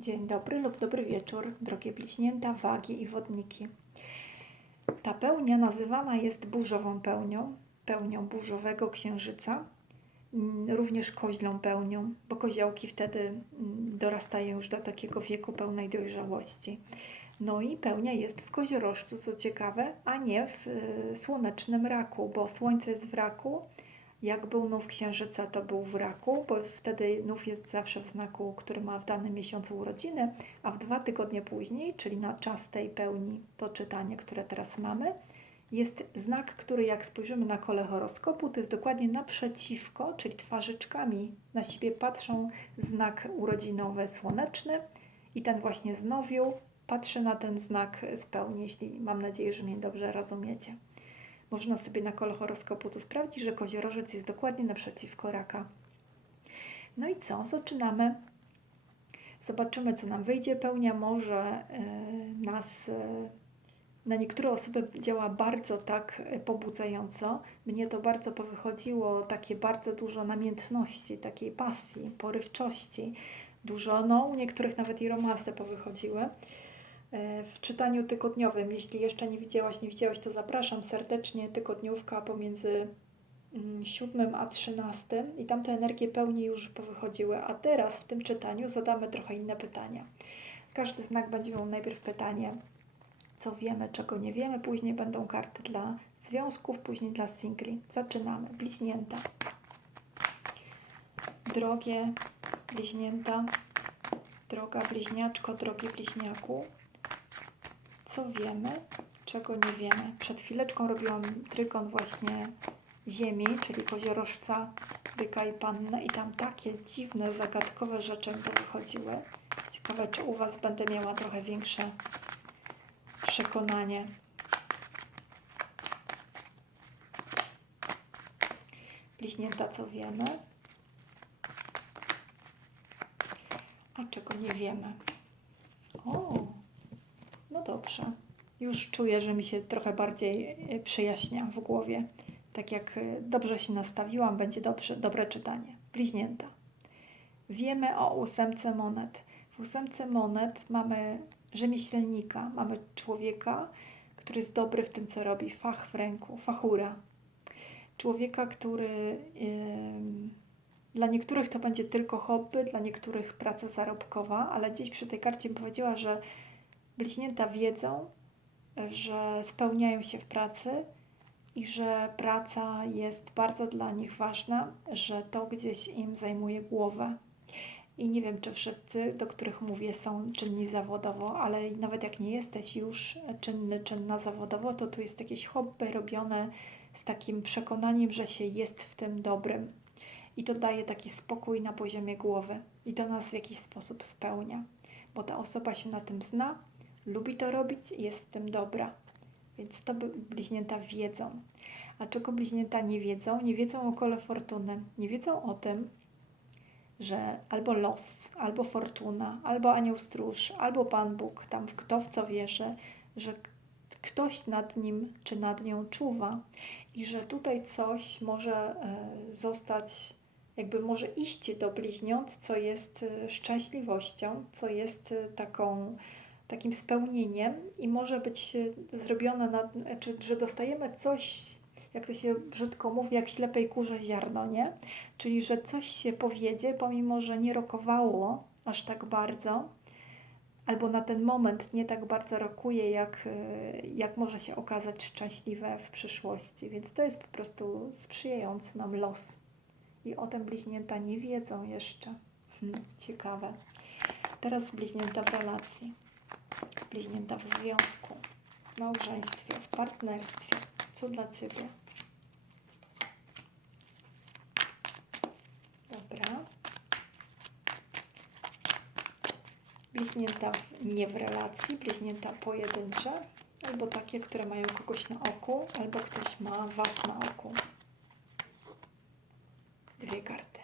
Dzień dobry lub dobry wieczór, drogie bliźnięta, wagi i wodniki. Ta pełnia nazywana jest burzową pełnią, pełnią burzowego księżyca, mm, również koźlą pełnią, bo koziołki wtedy mm, dorastają już do takiego wieku pełnej dojrzałości. No i pełnia jest w koziorożcu, co ciekawe, a nie w y, słonecznym raku, bo słońce jest w raku, jak był nów księżyca, to był w raku, bo wtedy nów jest zawsze w znaku, który ma w danym miesiącu urodziny, a w dwa tygodnie później, czyli na czas tej pełni, to czytanie, które teraz mamy, jest znak, który jak spojrzymy na kole horoskopu, to jest dokładnie naprzeciwko, czyli twarzyczkami na siebie patrzą znak urodzinowy słoneczny i ten właśnie znowiu patrzy na ten znak z pełni, jeśli mam nadzieję, że mnie dobrze rozumiecie. Można sobie na kole horoskopu to sprawdzić, że koziorożec jest dokładnie naprzeciwko raka. No i co? Zaczynamy. Zobaczymy, co nam wyjdzie. Pełnia może y, nas, y, na niektóre osoby działa bardzo tak y, pobudzająco. Mnie to bardzo powychodziło, takie bardzo dużo namiętności, takiej pasji, porywczości. Dużo, no u niektórych nawet i romanse powychodziły w czytaniu tygodniowym. Jeśli jeszcze nie widziałaś, nie widziałeś, to zapraszam serdecznie. Tygodniówka pomiędzy 7 a 13 i tam te energie pełni już powychodziły. A teraz w tym czytaniu zadamy trochę inne pytania. Każdy znak będzie miał najpierw pytanie, co wiemy, czego nie wiemy. Później będą karty dla związków, później dla singli. Zaczynamy. Bliźnięta. Drogie bliźnięta, droga bliźniaczko, drogi bliźniaku co wiemy, czego nie wiemy. Przed chwileczką robiłam trygon właśnie Ziemi, czyli koziorożca, byka i panny i tam takie dziwne, zagadkowe rzeczy wychodziły. Ciekawe, czy u Was będę miała trochę większe przekonanie. Bliźnięta, co wiemy, a czego nie wiemy. O! No dobrze. Już czuję, że mi się trochę bardziej e, przejaśnia w głowie. Tak jak e, dobrze się nastawiłam, będzie dobrze, dobre czytanie. Bliźnięta. Wiemy o ósemce monet. W ósemce monet mamy rzemieślnika, mamy człowieka, który jest dobry w tym, co robi, fach w ręku, fachura. Człowieka, który yy, dla niektórych to będzie tylko hobby, dla niektórych praca zarobkowa, ale dziś przy tej karcie powiedziała, że Bliźnięta wiedzą, że spełniają się w pracy i że praca jest bardzo dla nich ważna, że to gdzieś im zajmuje głowę. I nie wiem, czy wszyscy, do których mówię, są czynni zawodowo, ale nawet jak nie jesteś już czynny, czynna zawodowo, to tu jest jakieś hobby robione z takim przekonaniem, że się jest w tym dobrym. I to daje taki spokój na poziomie głowy. I to nas w jakiś sposób spełnia, bo ta osoba się na tym zna, lubi to robić i jest w tym dobra. Więc to bliźnięta wiedzą. A czego bliźnięta nie wiedzą? Nie wiedzą o kole fortuny. Nie wiedzą o tym, że albo los, albo fortuna, albo anioł stróż, albo Pan Bóg, tam w kto w co wierzy, że ktoś nad nim czy nad nią czuwa i że tutaj coś może e, zostać, jakby może iść do bliźniąt, co jest e, szczęśliwością, co jest e, taką takim spełnieniem i może być zrobione, na, czy, że dostajemy coś, jak to się brzydko mówi, jak ślepej kurze ziarno, nie? Czyli, że coś się powiedzie, pomimo, że nie rokowało aż tak bardzo, albo na ten moment nie tak bardzo rokuje, jak, jak może się okazać szczęśliwe w przyszłości. Więc to jest po prostu sprzyjający nam los. I o tym bliźnięta nie wiedzą jeszcze. Hmm, ciekawe. Teraz bliźnięta w relacji bliźnięta w związku, w małżeństwie, w partnerstwie. Co dla Ciebie? Dobra. Bliźnięta w, nie w relacji, bliźnięta pojedyncze, albo takie, które mają kogoś na oku, albo ktoś ma Was na oku. Dwie karty.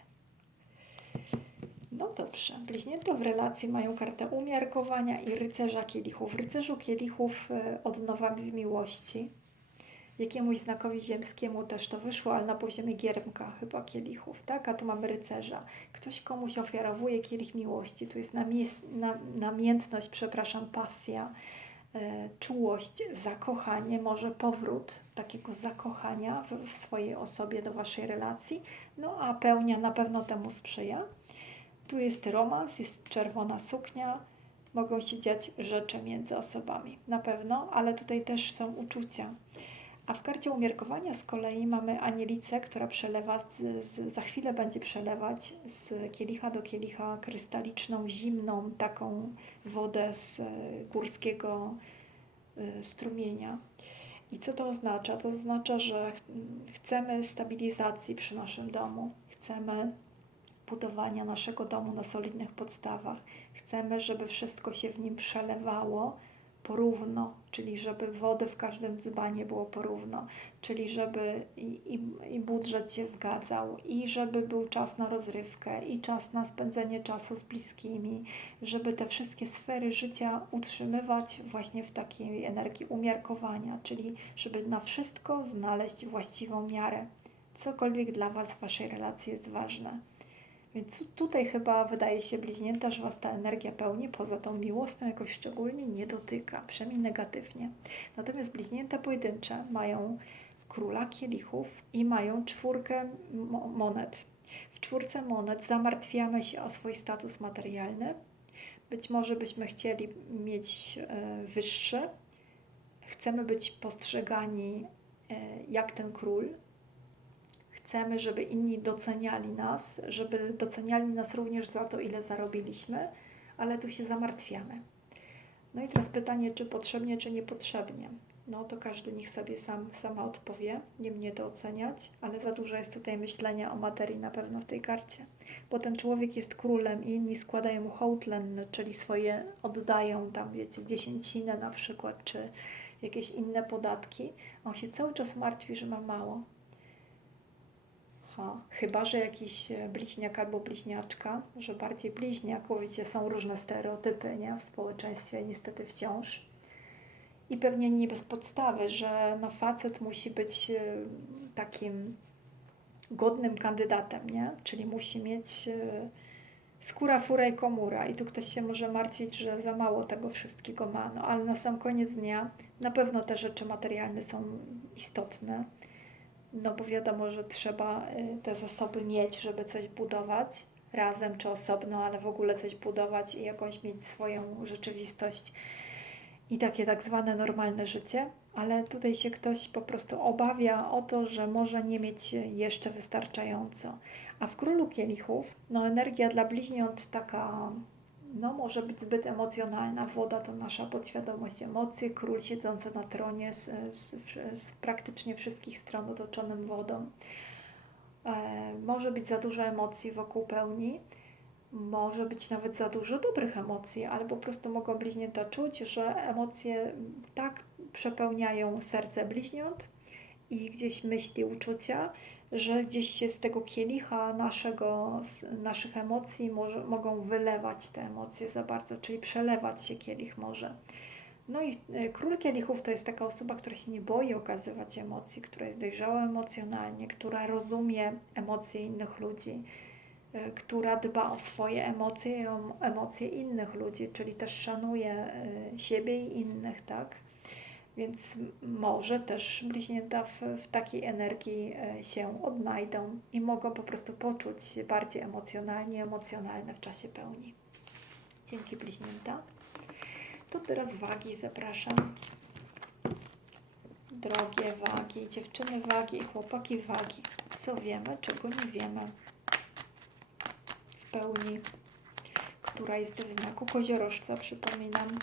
No dobrze. Bliźnięta w relacji mają kartę umiarkowania i rycerza kielichów. Rycerzu kielichów e, odnowa w miłości. Jakiemuś znakowi ziemskiemu też to wyszło, ale na poziomie giermka chyba kielichów, tak? A tu mamy rycerza. Ktoś komuś ofiarowuje kielich miłości. Tu jest namiętność, przepraszam, pasja, e, czułość, zakochanie, może powrót takiego zakochania w, w swojej osobie do waszej relacji. No a pełnia na pewno temu sprzyja. Tu jest romans, jest czerwona suknia, mogą się dziać rzeczy między osobami, na pewno, ale tutaj też są uczucia. A w karcie umiarkowania z kolei mamy Anielicę, która przelewa, z, z, za chwilę będzie przelewać z kielicha do kielicha krystaliczną, zimną, taką wodę z e, górskiego e, strumienia. I co to oznacza? To oznacza, że ch- chcemy stabilizacji przy naszym domu, chcemy budowania naszego domu na solidnych podstawach. Chcemy, żeby wszystko się w nim przelewało porówno, czyli żeby wody w każdym dzbanie było porówno, czyli żeby i, i, i budżet się zgadzał, i żeby był czas na rozrywkę, i czas na spędzenie czasu z bliskimi, żeby te wszystkie sfery życia utrzymywać właśnie w takiej energii umiarkowania, czyli żeby na wszystko znaleźć właściwą miarę. Cokolwiek dla Was w Waszej relacji jest ważne. Więc tu- tutaj chyba wydaje się bliźnięta, że Was ta energia pełni, poza tą miłosną jakoś szczególnie nie dotyka, przynajmniej negatywnie. Natomiast bliźnięta pojedyncze mają króla kielichów i mają czwórkę mo- monet. W czwórce monet zamartwiamy się o swój status materialny. Być może byśmy chcieli mieć e, wyższy. Chcemy być postrzegani e, jak ten król, chcemy, żeby inni doceniali nas, żeby doceniali nas również za to, ile zarobiliśmy, ale tu się zamartwiamy. No i teraz pytanie, czy potrzebnie, czy niepotrzebnie. No to każdy niech sobie sam, sama odpowie, nie mnie to oceniać, ale za dużo jest tutaj myślenia o materii na pewno w tej karcie. Bo ten człowiek jest królem i inni składają mu hołd czyli swoje oddają tam, wiecie, dziesięcinę na przykład, czy jakieś inne podatki. On się cały czas martwi, że ma mało. Chyba, że jakiś e, bliźniak albo bliźniaczka, że bardziej bliźniak, bo wiecie, są różne stereotypy nie? w społeczeństwie niestety wciąż. I pewnie nie bez podstawy, że no, facet musi być e, takim godnym kandydatem, nie? czyli musi mieć e, skóra, fura i komura. I tu ktoś się może martwić, że za mało tego wszystkiego ma, no, ale na sam koniec dnia na pewno te rzeczy materialne są istotne. No bo wiadomo, że trzeba y, te zasoby mieć, żeby coś budować razem czy osobno, ale w ogóle coś budować i jakąś mieć swoją rzeczywistość i takie tak zwane normalne życie. Ale tutaj się ktoś po prostu obawia o to, że może nie mieć jeszcze wystarczająco. A w królu kielichów, no energia dla bliźniąt taka, no może być zbyt emocjonalna. Woda to nasza podświadomość, emocje. Król siedzący na tronie z, z, z praktycznie wszystkich stron otoczonym wodą. E, może być za dużo emocji wokół pełni. Może być nawet za dużo dobrych emocji, ale po prostu mogą bliźnięta czuć, że emocje tak przepełniają serce bliźniąt i gdzieś myśli, uczucia, że gdzieś się z tego kielicha naszego, naszych emocji może, mogą wylewać te emocje za bardzo, czyli przelewać się kielich może. No i e, król kielichów to jest taka osoba, która się nie boi okazywać emocji, która jest dojrzała emocjonalnie, która rozumie emocje innych ludzi, e, która dba o swoje emocje i o emocje innych ludzi, czyli też szanuje e, siebie i innych, tak? Więc może też bliźnięta w, w takiej energii e, się odnajdą i mogą po prostu poczuć się bardziej emocjonalnie, emocjonalne w czasie pełni. Dzięki bliźnięta. To teraz wagi zapraszam. Drogie wagi, dziewczyny wagi i chłopaki wagi. Co wiemy, czego nie wiemy w pełni, która jest w znaku koziorożca, przypominam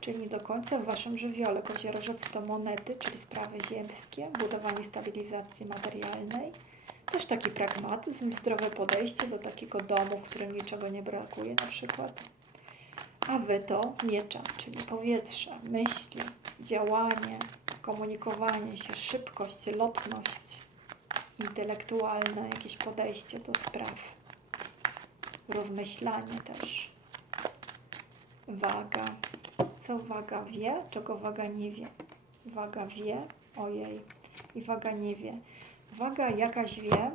czyli do końca w Waszym żywiole. Koziorożec to monety, czyli sprawy ziemskie, budowanie stabilizacji materialnej. Też taki pragmatyzm, zdrowe podejście do takiego domu, w którym niczego nie brakuje na przykład. A Wy to miecza, czyli powietrze, myśli, działanie, komunikowanie się, szybkość, lotność, intelektualne jakieś podejście do spraw, rozmyślanie też, waga, co waga wie, czego waga nie wie. Waga wie, Ojej. I waga nie wie. Waga jakaś wie.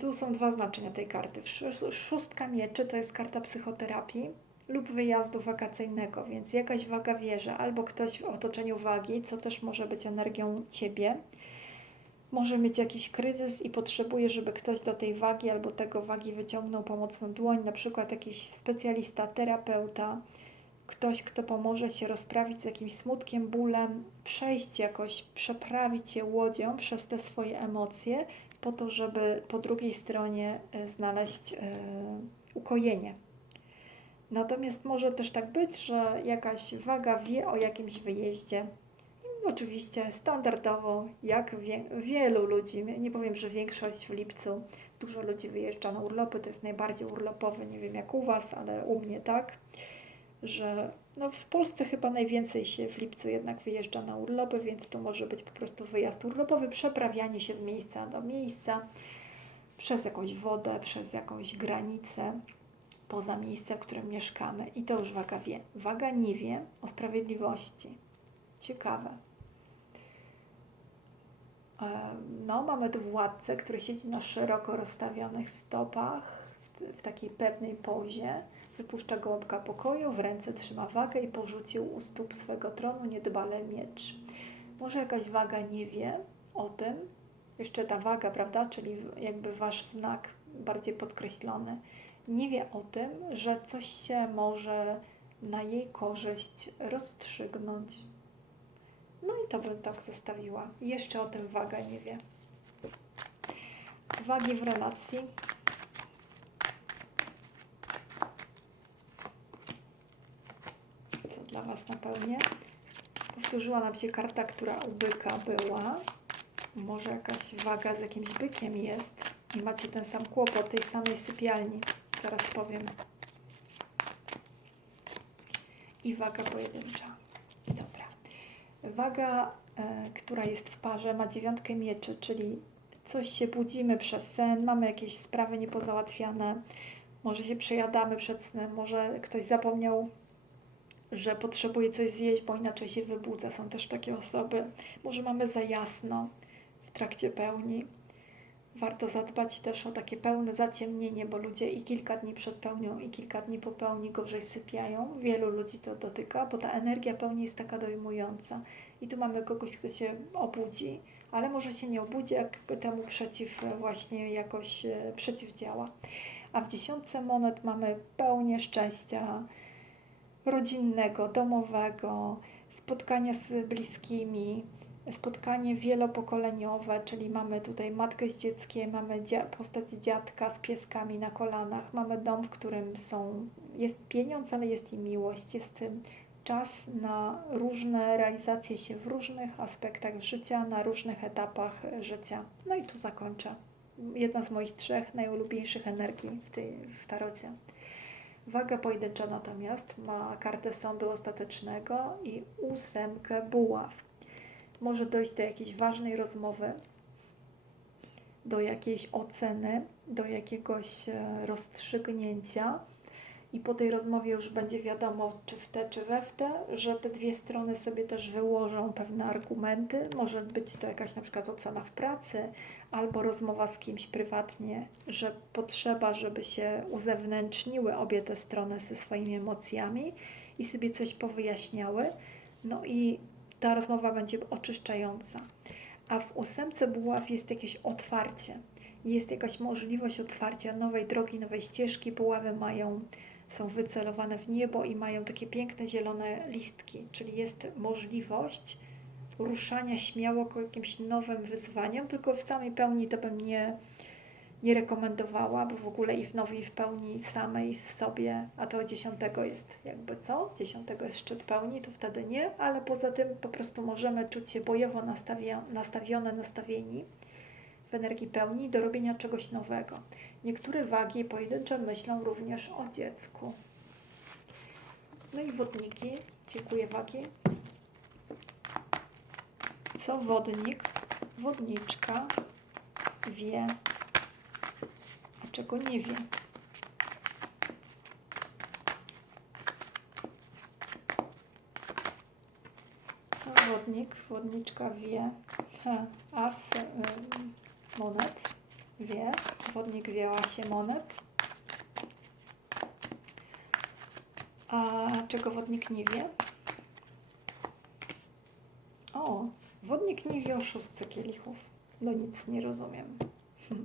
Tu są dwa znaczenia tej karty. Sz- Szóstka mieczy to jest karta psychoterapii lub wyjazdu wakacyjnego, więc jakaś waga wie, że albo ktoś w otoczeniu wagi, co też może być energią ciebie, może mieć jakiś kryzys i potrzebuje, żeby ktoś do tej wagi albo tego wagi wyciągnął pomocną dłoń, na przykład jakiś specjalista, terapeuta, ktoś, kto pomoże się rozprawić z jakimś smutkiem, bólem, przejść jakoś, przeprawić się łodzią przez te swoje emocje, po to, żeby po drugiej stronie e, znaleźć e, ukojenie. Natomiast może też tak być, że jakaś waga wie o jakimś wyjeździe. Oczywiście standardowo, jak wie, wielu ludzi, nie powiem, że większość w lipcu, dużo ludzi wyjeżdża na urlopy, to jest najbardziej urlopowy, nie wiem jak u Was, ale u mnie tak, że no w Polsce chyba najwięcej się w lipcu jednak wyjeżdża na urlopy, więc to może być po prostu wyjazd urlopowy, przeprawianie się z miejsca do miejsca, przez jakąś wodę, przez jakąś granicę, poza miejsce, w którym mieszkamy. I to już waga wie. Waga nie wie o sprawiedliwości. Ciekawe. No, mamy tu władcę, który siedzi na szeroko rozstawionych stopach, w, w takiej pewnej pozie. Wypuszcza gołąbka pokoju, w ręce trzyma wagę i porzucił u stóp swego tronu niedbale miecz. Może jakaś waga nie wie o tym, jeszcze ta waga, prawda, czyli jakby wasz znak bardziej podkreślony, nie wie o tym, że coś się może na jej korzyść rozstrzygnąć. No i to bym tak zostawiła. Jeszcze o tym waga nie wie. Wagi w relacji. Co dla Was napełnię? Powtórzyła nam się karta, która u byka była. Może jakaś waga z jakimś bykiem jest i macie ten sam kłopot tej samej sypialni. Zaraz powiem. I waga pojedyncza. Dobra. Waga, e, która jest w parze, ma dziewiątkę mieczy, czyli coś się budzimy przez sen, mamy jakieś sprawy niepozałatwiane, może się przejadamy przed snem, może ktoś zapomniał, że potrzebuje coś zjeść, bo inaczej się wybudza. Są też takie osoby. Może mamy za jasno w trakcie pełni. Warto zadbać też o takie pełne zaciemnienie, bo ludzie i kilka dni przed pełnią, i kilka dni po pełni gorzej sypiają. Wielu ludzi to dotyka, bo ta energia pełni jest taka dojmująca. I tu mamy kogoś, kto się obudzi, ale może się nie obudzi, jak temu przeciw właśnie jakoś e, przeciwdziała. A w dziesiątce monet mamy pełnię szczęścia rodzinnego, domowego, spotkania z bliskimi, spotkanie wielopokoleniowe, czyli mamy tutaj matkę z dzieckiem, mamy postać dziadka z pieskami na kolanach, mamy dom, w którym są, jest pieniądz, ale jest i miłość, jest czas na różne realizacje się w różnych aspektach życia, na różnych etapach życia. No i tu zakończę. Jedna z moich trzech najulubieńszych energii w, tej, w tarocie. Waga pojedyncza natomiast ma kartę sądu ostatecznego i ósemkę buław. Może dojść do jakiejś ważnej rozmowy, do jakiejś oceny, do jakiegoś e, rozstrzygnięcia i po tej rozmowie już będzie wiadomo, czy w te, czy we w te, że te dwie strony sobie też wyłożą pewne argumenty. Może być to jakaś na przykład ocena w pracy, albo rozmowa z kimś prywatnie, że potrzeba, żeby się uzewnętrzniły obie te strony ze swoimi emocjami i sobie coś powyjaśniały. No i ta rozmowa będzie oczyszczająca. A w ósemce buław jest jakieś otwarcie. Jest jakaś możliwość otwarcia nowej drogi, nowej ścieżki. Buławy mają, są wycelowane w niebo i mają takie piękne zielone listki, czyli jest możliwość ruszania śmiało ku jakimś nowym wyzwaniom, tylko w samej pełni to bym nie, nie rekomendowała, bo w ogóle i w nowej, w pełni samej w sobie, a to dziesiątego jest jakby co? Dziesiątego jest szczyt pełni, to wtedy nie, ale poza tym po prostu możemy czuć się bojowo nastawione, nastawieni w energii pełni do robienia czegoś nowego. Niektóre wagi pojedyncze myślą również o dziecku. No i wodniki. Dziękuję wagi. Co wodnik, wodniczka wie, a czego nie wie. Co wodnik, wodniczka wie, as y, monet wie, wodnik wie o asie monet. A czego wodnik nie wie? O, wodnik nie wie o szóstce kielichów. No nic nie rozumiem.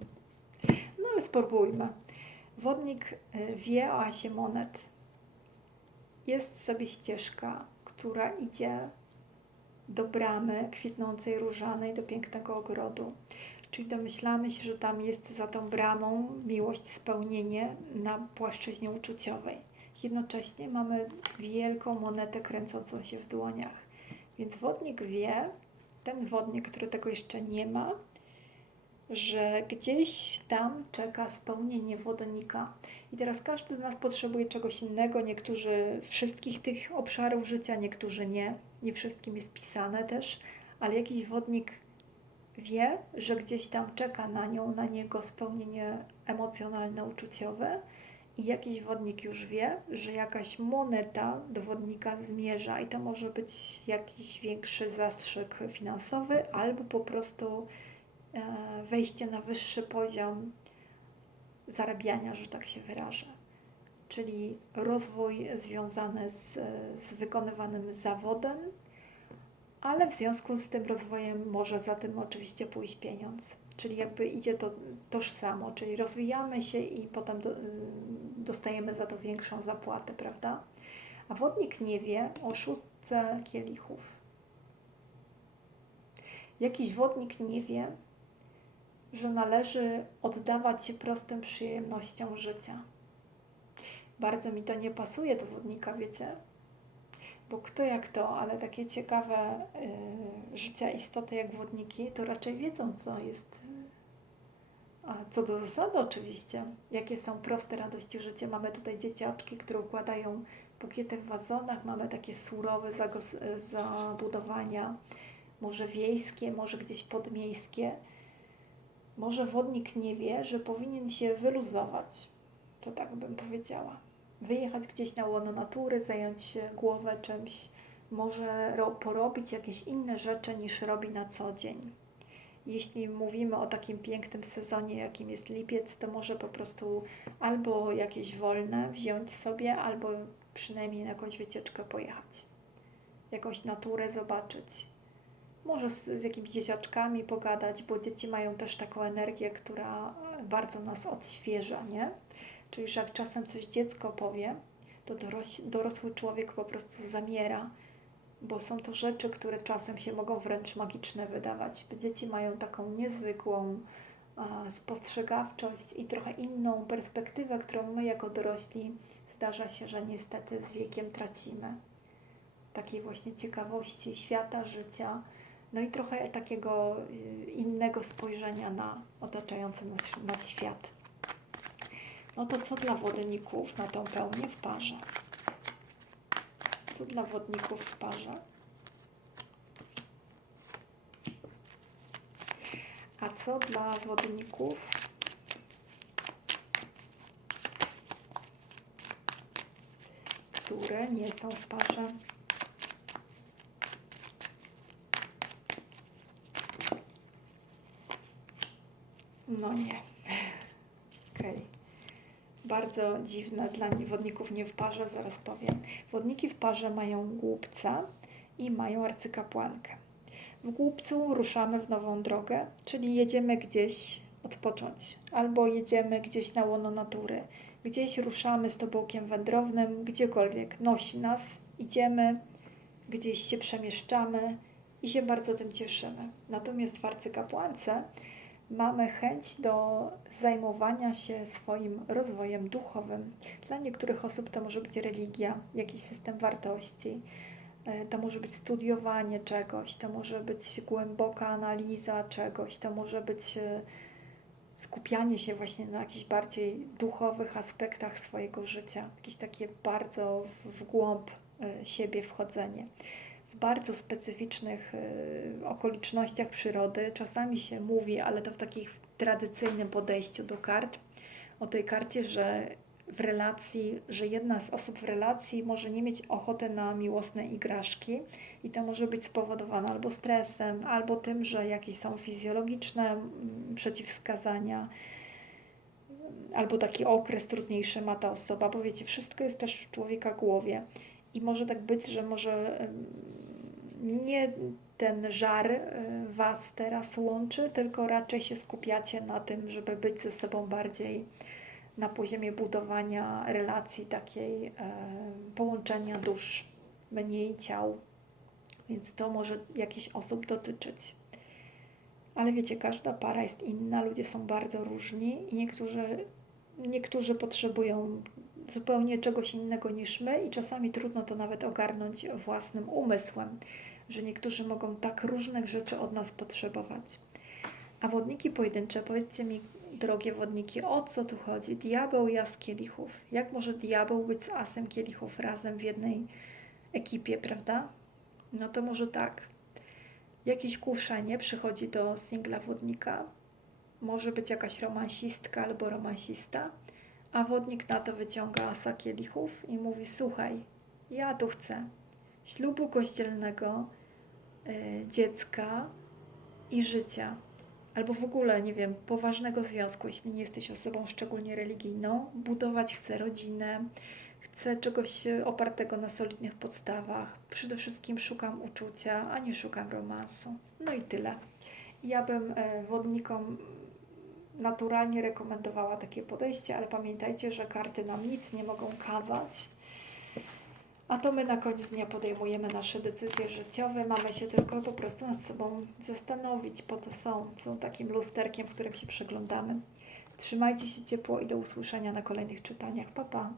No ale spróbujmy. Wodnik y, wie o asie monet. Jest sobie ścieżka, która idzie do bramy kwitnącej różanej, do pięknego ogrodu. Czyli domyślamy się, że tam jest za tą bramą miłość, spełnienie na płaszczyźnie uczuciowej. Jednocześnie mamy wielką monetę kręcącą się w dłoniach. Więc wodnik wie, ten wodnik, który tego jeszcze nie ma, że gdzieś tam czeka spełnienie wodnika. I teraz każdy z nas potrzebuje czegoś innego. Niektórzy wszystkich tych obszarów życia, niektórzy nie. Nie wszystkim jest pisane też, ale jakiś wodnik wie, że gdzieś tam czeka na nią, na niego spełnienie emocjonalne, uczuciowe. I jakiś wodnik już wie, że jakaś moneta do wodnika zmierza, i to może być jakiś większy zastrzyk finansowy, albo po prostu e, wejście na wyższy poziom zarabiania, że tak się wyrażę. Czyli rozwój związany z, z wykonywanym zawodem, ale w związku z tym rozwojem może za tym oczywiście pójść pieniądz. Czyli jakby idzie to tożsamo, czyli rozwijamy się i potem do, dostajemy za to większą zapłatę, prawda? A wodnik nie wie o szóstce kielichów. Jakiś wodnik nie wie, że należy oddawać się prostym przyjemnościom życia. Bardzo mi to nie pasuje do wodnika, wiecie? Bo kto jak to, ale takie ciekawe y, życia istoty jak wodniki, to raczej wiedzą, co jest. A co do zasady, oczywiście, jakie są proste radości życia. Mamy tutaj dzieciaczki, które układają bukiety w wazonach, mamy takie surowe zabudowania, może wiejskie, może gdzieś podmiejskie. Może wodnik nie wie, że powinien się wyluzować. To tak bym powiedziała wyjechać gdzieś na łono natury, zająć się głowę czymś, może ro- porobić jakieś inne rzeczy niż robi na co dzień. Jeśli mówimy o takim pięknym sezonie, jakim jest lipiec, to może po prostu albo jakieś wolne wziąć sobie, albo przynajmniej na jakąś wycieczkę pojechać. Jakąś naturę zobaczyć. Może z, z jakimiś dzieciaczkami pogadać, bo dzieci mają też taką energię, która bardzo nas odświeża, nie? Czyli, że jak czasem coś dziecko powie, to dorosły człowiek po prostu zamiera, bo są to rzeczy, które czasem się mogą wręcz magiczne wydawać. Dzieci mają taką niezwykłą a, spostrzegawczość i trochę inną perspektywę, którą my jako dorośli zdarza się, że niestety z wiekiem tracimy. Takiej właśnie ciekawości świata, życia, no i trochę takiego y, innego spojrzenia na otaczający nas, nas świat. No to co dla wodników na tą pełnię w parze? Co dla wodników w parze? A co dla wodników? Które nie są w parze. No nie. Bardzo dziwne dla wodników nie w parze, zaraz powiem. Wodniki w parze mają głupca i mają arcykapłankę. W głupcu ruszamy w nową drogę, czyli jedziemy gdzieś odpocząć, albo jedziemy gdzieś na łono natury, gdzieś ruszamy z tobołkiem wędrownym, gdziekolwiek nosi nas, idziemy, gdzieś się przemieszczamy i się bardzo tym cieszymy. Natomiast w arcykapłance mamy chęć do zajmowania się swoim rozwojem duchowym. Dla niektórych osób to może być religia, jakiś system wartości, e, to może być studiowanie czegoś, to może być głęboka analiza czegoś, to może być e, skupianie się właśnie na jakichś bardziej duchowych aspektach swojego życia, jakieś takie bardzo w głąb e, siebie wchodzenie bardzo specyficznych y, okolicznościach przyrody. Czasami się mówi, ale to w takim tradycyjnym podejściu do kart, o tej karcie, że w relacji, że jedna z osób w relacji może nie mieć ochoty na miłosne igraszki i to może być spowodowane albo stresem, albo tym, że jakieś są fizjologiczne mm, przeciwwskazania, albo taki okres trudniejszy ma ta osoba, bo wiecie, wszystko jest też w człowieka głowie i może tak być, że może nie ten żar y, Was teraz łączy, tylko raczej się skupiacie na tym, żeby być ze sobą bardziej na poziomie budowania relacji takiej, e, połączenia dusz, mniej ciał. Więc to może jakichś osób dotyczyć. Ale wiecie, każda para jest inna, ludzie są bardzo różni i niektórzy, niektórzy potrzebują zupełnie czegoś innego niż my i czasami trudno to nawet ogarnąć własnym umysłem, że niektórzy mogą tak różnych rzeczy od nas potrzebować. A wodniki pojedyncze, powiedzcie mi, drogie wodniki, o co tu chodzi? Diabeł i as kielichów. Jak może diabeł być z asem kielichów razem w jednej ekipie, prawda? No to może tak. Jakieś kuszenie przychodzi do singla wodnika. Może być jakaś romansistka albo romansista, a wodnik na to wyciąga asa kielichów i mówi: Słuchaj, ja tu chcę ślubu kościelnego, y, dziecka i życia. Albo w ogóle, nie wiem, poważnego związku, jeśli nie jesteś osobą szczególnie religijną, budować chcę rodzinę, chcę czegoś e, opartego na solidnych podstawach. Przede wszystkim szukam uczucia, a nie szukam romansu. No i tyle. Ja bym e, wodnikom naturalnie rekomendowała takie podejście, ale pamiętajcie, że karty nam nic nie mogą kazać. A to my na koniec dnia podejmujemy nasze decyzje życiowe. Mamy się tylko po prostu nad sobą zastanowić, po to są. Są takim lusterkiem, w którym się przeglądamy. Trzymajcie się ciepło i do usłyszenia na kolejnych czytaniach. Pa, pa.